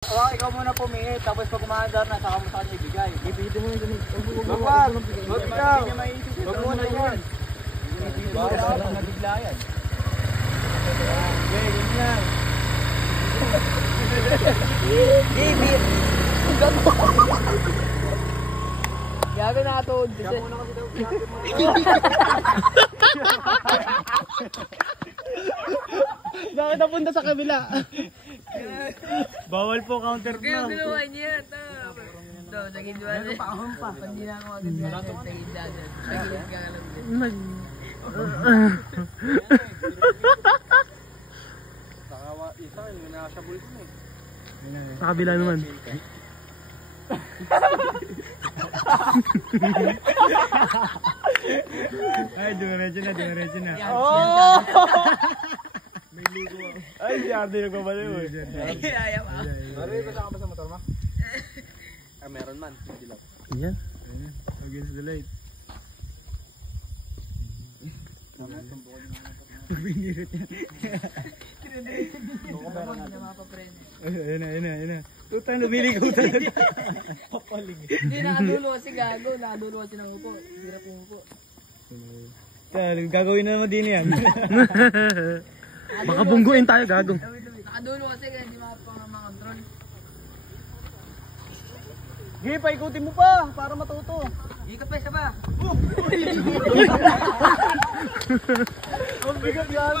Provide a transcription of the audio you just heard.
Ikaw muna pumili, tapos pag umaandar na, saka mo sa kanya ibigay. Ibigay mo yun. Wag ikaw. Wag muna yun. Bawal na bigla yan. Okay, yun lang. Gabi nakatuod. Kaya muna kasi daw pinapin mo. Bakit napunta sa kabila? Bawal po counter Kaya na. ginawa niya. Ito, naging diwa niya. Pag di na ako agad yan, naging dadan. Naging kakalam din. Isa, yung nakasabul ko eh. Sa kabila naman. Ay, dumiretso na. Oh! May ligo ako. Ay, si Ardy nagpapaliw eh. Ayaw ako. Marami pa sa motor ma? Meron man. Dilaw. Yan. Against the light. Binirit niya. Ayun na. Tutang lumiligaw talaga. Papaling. Hindi, nakadulo kasi gago. Nakadulo kasi ng upo. Hirap yung upo. Gagawin na naman din yan. Baka bungguin tayo, gago. Nakadulo kasi kaya hindi makakontrol. Sige, paikutin mo pa, para matuto. Ikot pa, isa pa. Ang bigat yan.